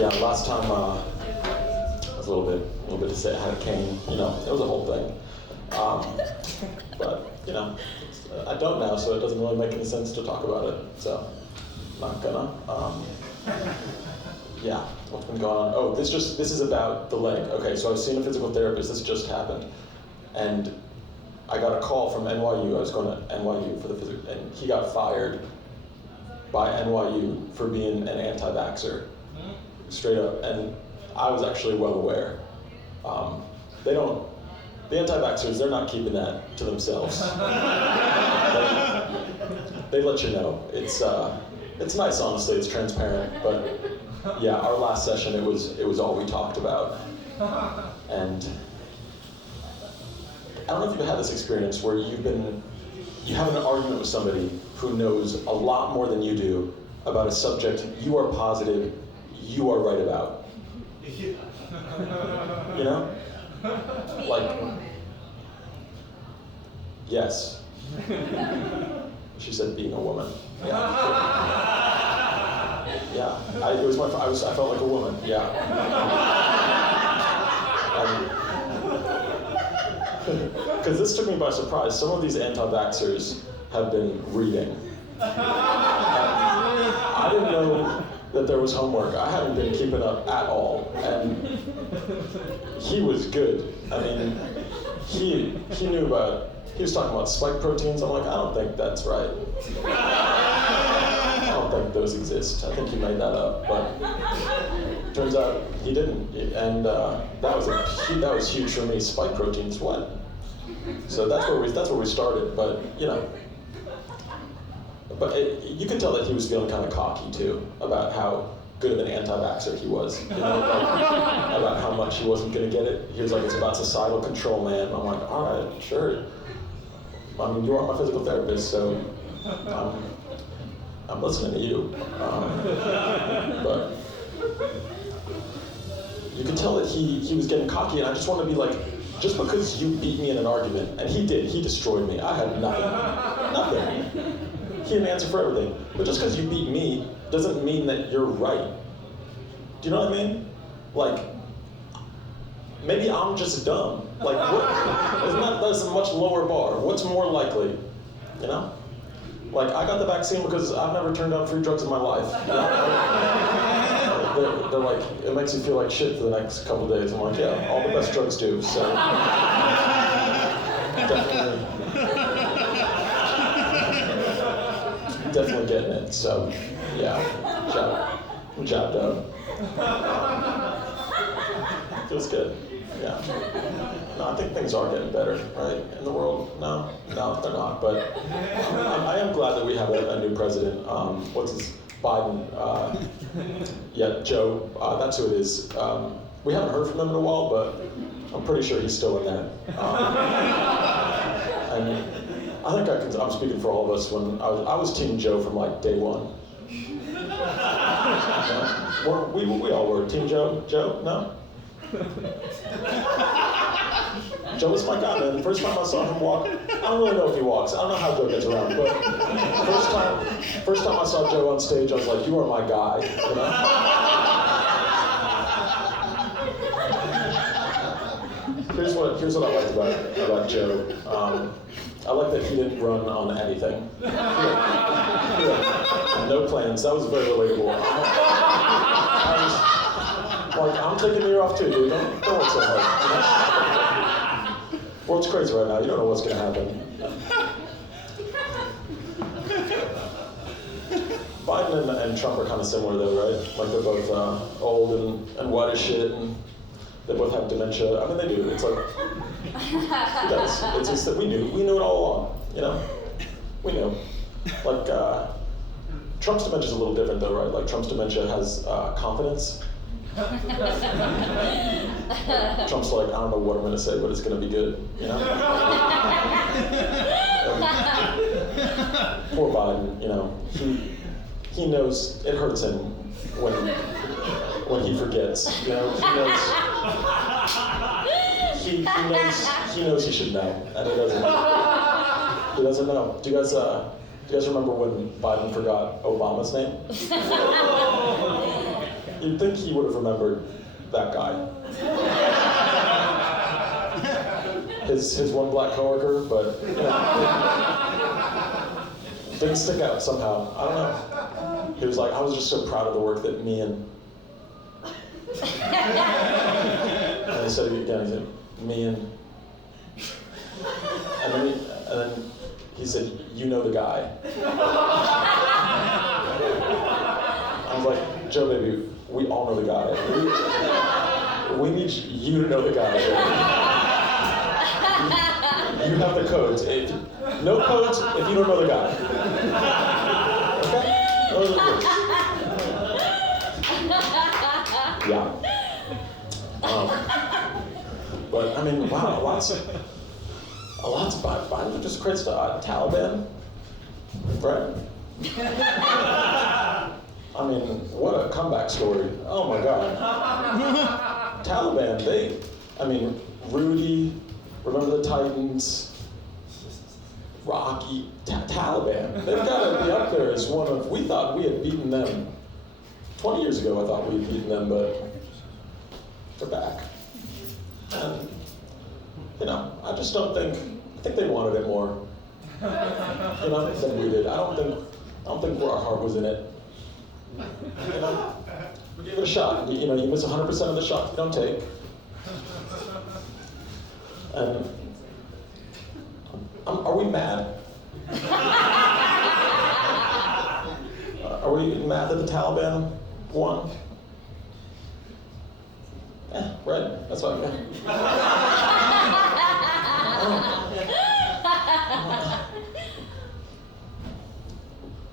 Yeah, last time I was a little bit to say I had a cane. You know, it was a whole thing. But you know, I don't now, so it doesn't really make any sense to talk about it. So I'm not gonna. Yeah, what's been going on? Oh, this is about the leg. Okay, so I've seen a physical therapist. This just happened, and I got a call from NYU. I was going to NYU for the physical, and he got fired by NYU for being an anti-vaxxer, straight up. And I was actually well aware. The anti-vaxxers, they're not keeping that to themselves. They let you know. It's nice, honestly. It's transparent, but yeah, our last session, it was all we talked about. And I don't know if you've had this experience where you have an argument with somebody who knows a lot more than you do about a subject you are positive you are right about. You know? Like, yes. She said being a woman. Yeah. I felt like a woman. Yeah. Because this took me by surprise. Some of these anti-vaxxers have been reading. I didn't know that there was homework. I hadn't been keeping up at all. And he was good. I mean, he knew he was talking about spike proteins. I'm like, I don't think that's right. I don't think those exist. I think he made that up, but turns out he didn't. And that was huge for me. Spike proteins, what? So that's where we started. But you know, you could tell that he was feeling kind of cocky too about how good of an anti-vaxxer he was. You know, like, about how much he wasn't going to get it. He was like, it's about societal control, man. I'm like, all right, sure. I mean, you are my physical therapist, so I'm listening to you. But you could tell that he was getting cocky, and I just want to be like, just because you beat me in an argument, and he did, he destroyed me. I had nothing. He had an answer for everything. But just because you beat me doesn't mean that you're right. Do you know what I mean? Like, maybe I'm just dumb. Like, that's a much lower bar. What's more likely, you know? Like, I got the vaccine because I've never turned down free drugs in my life. You know? They're like, it makes you feel like shit for the next couple of days. I'm like, yeah, all the best drugs do, so. Definitely getting it, so, yeah, job done. Feels good, yeah. No, I think things are getting better, right, in the world. No, they're not, but I am glad that we have a new president. Biden, yeah, Joe, that's who it is. We haven't heard from him in a while, but I'm pretty sure he's still in there. And I think I'm speaking for all of us when I was Team Joe from like day one. We all were. Team Joe? Joe? No? Joe was my guy, man. The first time I saw him walk, I don't really know if he walks. I don't know how Joe gets around, but first time I saw Joe on stage, I was like, you are my guy, you know? Here's what I liked about Joe. I like that he didn't run on anything. He had no plans. That was very relatable. I'm taking the year off too, dude. Don't work so hard. World's crazy right now. You don't know what's going to happen. Biden and Trump are kind of similar though, right? Like they're both old and white as shit, and they both have dementia. I mean, they do. It's like, it does. It's just that we knew it all along, you know? We knew. Like, Trump's dementia is a little different though, right? Like Trump's dementia has confidence. Trump's like, I don't know what I'm going to say, but it's going to be good, you know? Poor Biden, you know, he knows it hurts him when he forgets, you know? He knows he should know, and he doesn't. He doesn't know. Do you guys remember when Biden forgot Obama's name? You'd think he would have remembered that guy. His one black coworker, but didn't stick out somehow. I don't know. He was like, I was just so proud of the work that me and he said it again, he said, me and then he said, you know the guy. I was like, Joe, baby, we all know the guy. We need you to know the guy. You have the codes. No codes if you don't know the guy. Okay? Those are the codes. Yeah. But I mean, wow, lots of Biden just credits to Taliban, right? I mean, what a comeback story. Oh my God. Taliban, Rudy, remember the Titans, Rocky, Taliban. They've got to be up there as one of, we thought we had beaten them. 20 years ago I thought we had beaten them, but they're back. And, I just don't think, I think they wanted it more, than we did. I don't think our heart was in it. We gave it a shot. You miss 100% of the shots you don't take. And are we mad? Are we mad that the Taliban won? Yeah, right. That's what I mean.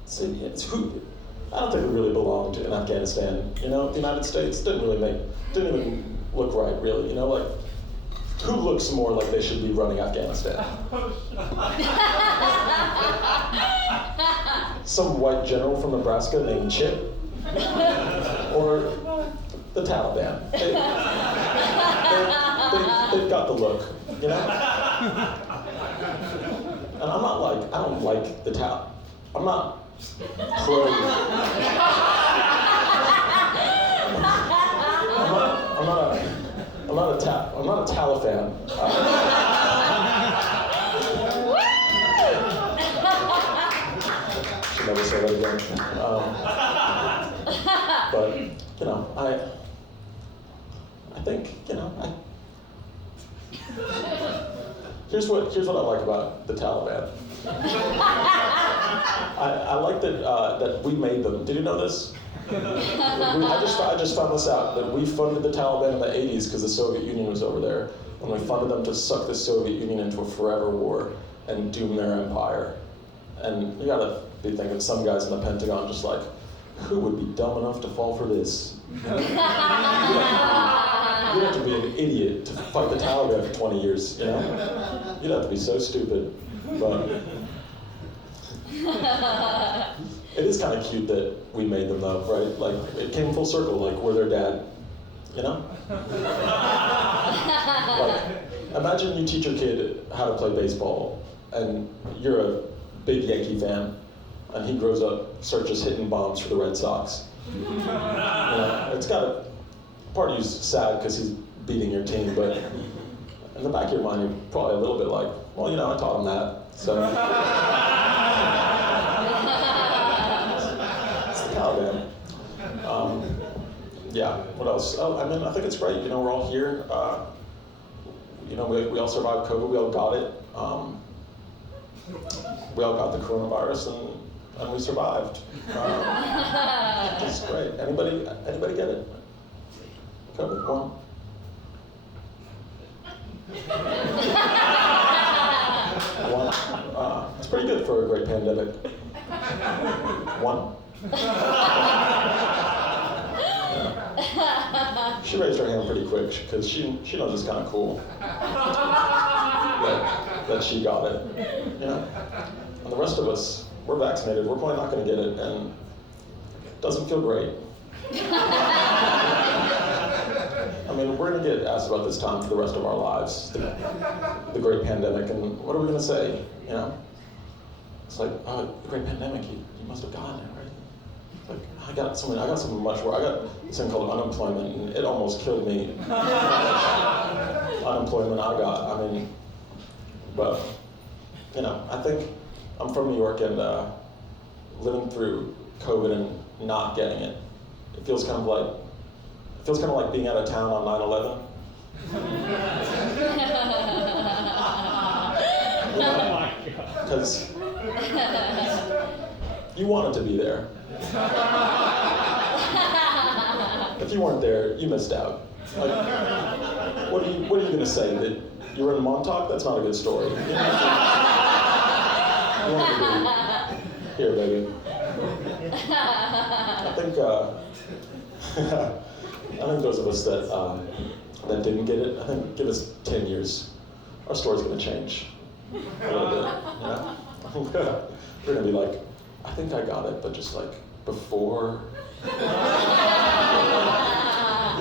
See, I don't think we really belonged in Afghanistan. The United States didn't even look right, really. Who looks more like they should be running Afghanistan? Some white general from Nebraska named Chip? Or the Taliban? They've got the look, And I don't like the Taliban. I'm not pro. I'm not a Talifan. Should never say that again. But I think here's what I like about the Taliban. I like that we made them. Did you know this? I just found this out, that we funded the Taliban in the 80s because the Soviet Union was over there, and we funded them to suck the Soviet Union into a forever war and doom their empire. And you gotta be thinking, some guys in the Pentagon just like, who would be dumb enough to fall for this? You'd have to be an idiot to fight the Taliban for 20 years, You'd have to be so stupid. But it is kind of cute that we made them though, right? Like, it came full circle, like, we're their dad, Like, imagine you teach your kid how to play baseball, and you're a big Yankee fan, and he grows up, starts just hitting bombs for the Red Sox. It's got a, part of you's sad because he's beating your team, but in the back of your mind, you're probably a little bit like, well, I taught him that, so. Taliban. Yeah, what else? Oh, I think it's great. We're all here. We all survived COVID. We all got it. We all got the coronavirus, and we survived. It's great. Anybody get it? COVID, one. One. It's pretty good for a great pandemic. One. She raised her hand pretty quick because she knows it's kind of cool that she got it, And the rest of us, we're vaccinated. We're probably not going to get it, and it doesn't feel great. We're going to get asked about this time for the rest of our lives, the great pandemic, and what are we going to say? It's like, oh, the great pandemic. You must have gotten it, right? Like, I got something much worse. I got this thing called unemployment, and it almost killed me. Unemployment but, I think I'm from New York, and living through COVID and not getting it, it feels kind of like being out of town on 9/11. Because you wanted to be there. If you weren't there, you missed out. Like, what are you going to say? That you were in Montauk? That's not a good story. You want to be here, baby. I think those of us that didn't get it, I think give us 10 years, our story's going to change a little bit. We're going to be like, I think I got it, but just like before we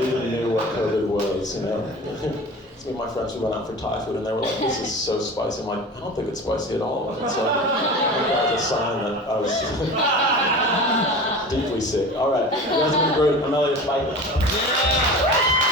even knew what COVID was, So me and my friends, we went out for Thai food, and they were like, this is so spicy. I'm like, I don't think it's spicy at all. And so that was a sign that I was deeply sick. All right, you guys have been great. I'm Eliot. Bye.